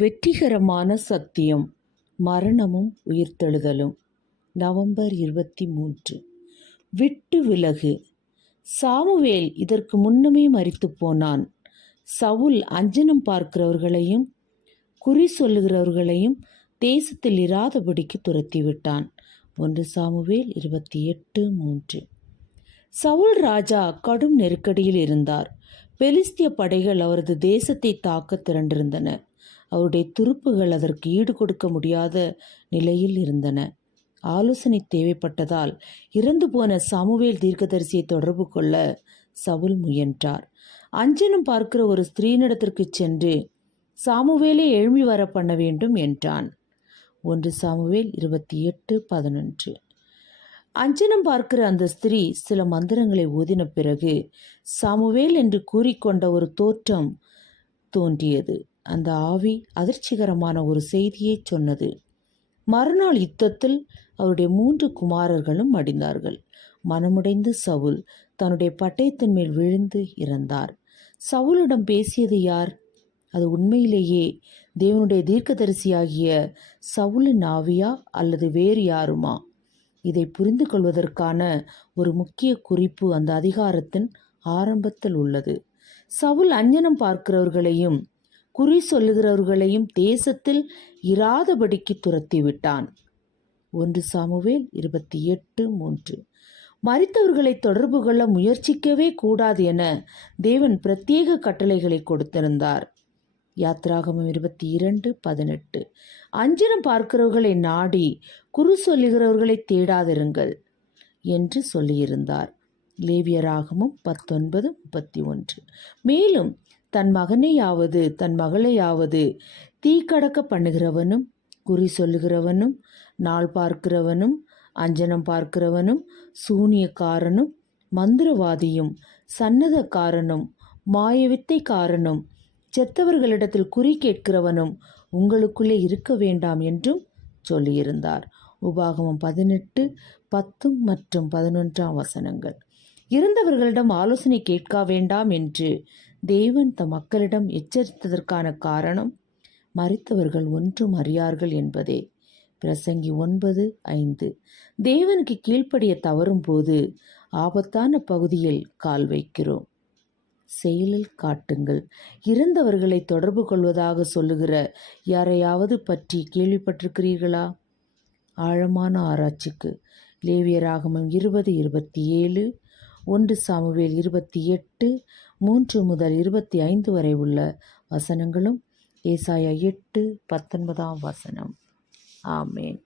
வெற்றிகரமான சத்தியம் மரணமும் உயிர்த்தெழுதலும். நவம்பர் இருபத்தி மூன்று. விட்டு விலகு. சாமுவேல் இதற்கு முன்னமே மரித்துப் போனான். சவுல் அஞ்சனம் பார்க்கிறவர்களையும் குறி சொல்லுகிறவர்களையும் தேசத்தில் இராதபடிக்கு துரத்தி விட்டான் ஒன்று சாமுவேல் இருபத்தி எட்டு மூன்று. சவுல் ராஜா கடும் நெருக்கடியில் இருந்தார். பெலிஸ்திய படைகள் அவரது தேசத்தை தாக்க திரண்டிருந்தன. அவருடைய துருப்புகள் அதற்கு ஈடு கொடுக்க முடியாத நிலையில் இருந்தன. ஆலோசனை தேவைப்பட்டதால் இறந்து போன சாமுவேல் தீர்க்கதரிசியை தொடர்பு கொள்ள சவுல் முயன்றார். அஞ்சனம் பார்க்கிற ஒரு ஸ்திரீனிடத்திற்கு சென்று சாமுவேலை எழும்பி வர பண்ண வேண்டும் என்றான். ஒன்று சாமுவேல் இருபத்தி எட்டு பதினொன்று. அஞ்சனம் பார்க்கிற அந்த ஸ்திரீ சில மந்திரங்களை ஓதின பிறகு சாமுவேல் என்று கூறிக்கொண்ட ஒரு தோற்றம் தோன்றியது. அந்த ஆவி அதிர்ச்சிகரமான ஒரு செய்தியை சொன்னது. மறுநாள் யுத்தத்தில் அவருடைய மூன்று குமாரர்களும் மடிந்தார்கள் மனமுடைந்த சவுல் தன்னுடைய பட்டயத்தின் மேல் விழுந்து இறந்தார். சவுலிடம் பேசியது யார்? அது உண்மையிலேயே தேவனுடைய தீர்க்கதரிசியாகிய சவுலின் ஆவியா அல்லது வேறு யாருமா? இதை புரிந்து கொள்வதற்கான ஒரு முக்கிய குறிப்பு அந்த அதிகாரத்தின் ஆரம்பத்தில் உள்ளது. சவுல் அஞ்சனம் பார்க்கிறவர்களையும் குறி சொல்லுகிறவர்களையும் தேசத்தில் இராதபடிக்கு துரத்தி விட்டான். ஒன்று சாமுவேல் இருபத்தி எட்டு மூன்று. மறித்தவர்களை தொடர்பு கொள்ள முயற்சிக்கவே கூடாது என தேவன் பிரத்யேக கட்டளைகளை கொடுத்திருந்தார். யாத்ராகமம் இருபத்தி இரண்டு பதினெட்டு. அஞ்சனம் பார்க்கிறவர்களை நாடி குரு சொல்லுகிறவர்களை தேடாதிருங்கள் என்று சொல்லியிருந்தார். லேவியராகமும் பத்தொன்பது முப்பத்தி ஒன்று மேலும் தன் மகனையாவது தன் மகளையாவது தீக்கடக்க பண்ணுகிறவனும் குறி சொல்லுகிறவனும் நாள் பார்க்கிறவனும் அஞ்சனம் பார்க்கிறவனும் சூனியக்காரனும் மந்திரவாதியும் சன்னதக்காரனும் மாயவித்தைக்காரனும் செத்தவர்களிடத்தில் குறி கேட்கிறவனும் உங்களுக்குள்ளே இருக்க வேண்டாம் என்றும் சொல்லியிருந்தார். உபாகமம் பதினெட்டு பத்து மற்றும் பதினொன்றாம் வசனங்கள். இருந்தவர்களிடம் ஆலோசனை கேட்க வேண்டாம் என்று தேவன் தம் மக்களிடம் எச்சரித்ததற்கான காரணம் மறித்தவர்கள் ஒன்றும் அறியார்கள் என்பதே. பிரசங்கி ஒன்பது ஐந்து. தேவனுக்கு கீழ்ப்படிய தவறும் போது ஆபத்தான பகுதியில் கால் வைக்கிறோம். செயலில் காட்டுங்கள். இறந்தவர்களை தொடர்பு கொள்வதாக சொல்லுகிற யாரையாவது பற்றி கேள்விப்பட்டிருக்கிறீர்களா? ஆழமான ஆராய்ச்சிக்கு. லேவியராகமம் இருபது இருபத்தி ஏழு ஒன்று சாமுவேல் இருபத்தி எட்டு மூன்று முதல் இருபத்தி ஐந்து வரை உள்ள வசனங்களும் ஏசாயா எட்டு பத்தொன்பதாம் வசனம். ஆமேன்.